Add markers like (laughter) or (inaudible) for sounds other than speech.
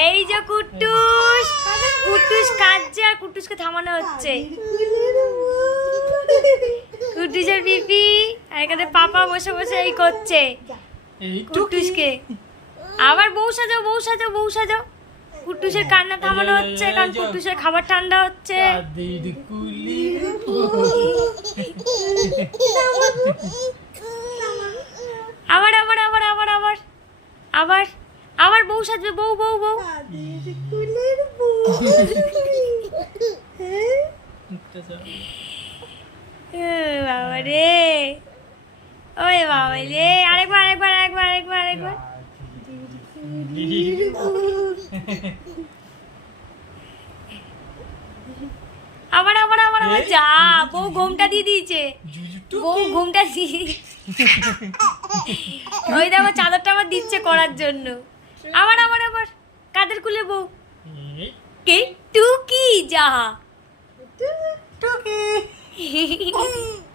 এই যে কুট্টুস কুট্টুস কাঁদছে আর কুট্টুসকে থামানো হচ্ছে। কুটুসের পিপি আর এখানে পাপা বসে বসে এই করছে। এই কুট্টুসকে। আবার বউ সাজাও বউ সাজাও বউ সাজাও কুট্টুসের কান্না থামানো হচ্ছে কারণ কুট্টুসের খাবার ঠান্ডা হচ্ছে। আবার আবার আবার আবার আবার আবার। আবার বউ সাজবে বউ বউ বউ। বাবা রে। ওই বাবা রে। আরেকবার আরেকবার আরেকবার আরেকবার আরেকবার। আবার আবার আবার আবার যা বউ ঘুমটা দিয়ে দিয়েছে। বউ ঘুমটা দিয়ে ওই দেখো চাদরটা আবার দিচ্ছে করার জন্য। আবার আবার আবার। কাদের কুলে বউ? কে? টুকি যা টুকি। (laughs)